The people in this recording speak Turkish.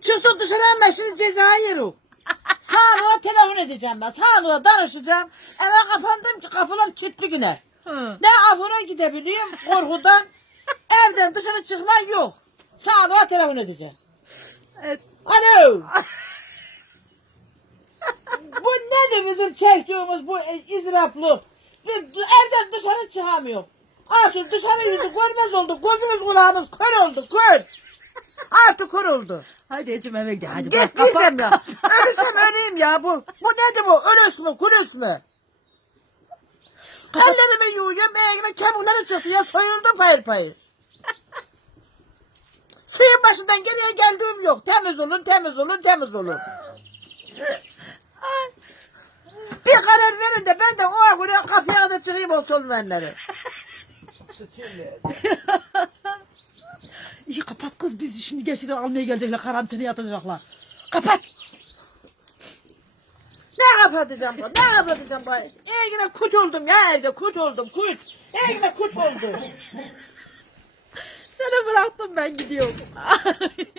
Çıktı dışarı ama şimdi ceza yerim. Sağlığa telefon edeceğim ben. Sağlığa danışacağım. Eve kapandım ki kapılar kilitli yine. Hı. Ne afora gidebiliyorum korkudan. Evden dışarı çıkman yok. Sağlığa telefon edeceğim. Evet. Alo. bu nedir bizim çektiğimiz bu izraplı? Biz evden dışarı çıkamıyor. Artık dışarı yüzü görmez olduk. Gözümüz kulağımız kör oldu kör. Artık kör oldu. Hadi Ecim eve gel. Hadi bak, Gitmeyeceğim kapat. ya. Ölürsem öleyim ya bu. Bu nedir bu? Ölüs mü kulüs mü? Ellerimi yuyuyorum. Eğime kemikleri çıktı ya. Soyuldu payır payır. Suyun başından geriye geldiğim yok. Temiz olun, temiz olun, temiz olun. Bir karar verin de ben de o göre kapıya da çıkayım o solmenleri. Kapat kız bizi şimdi gerçekten almaya gelecekler karantinaya atacaklar. Kapat. Ne kapatacağım bu? Ne kapatacağım bu? İyi yine kut oldum ya evde kut oldum kut. İyi yine kut oldum. Seni bıraktım ben gidiyorum.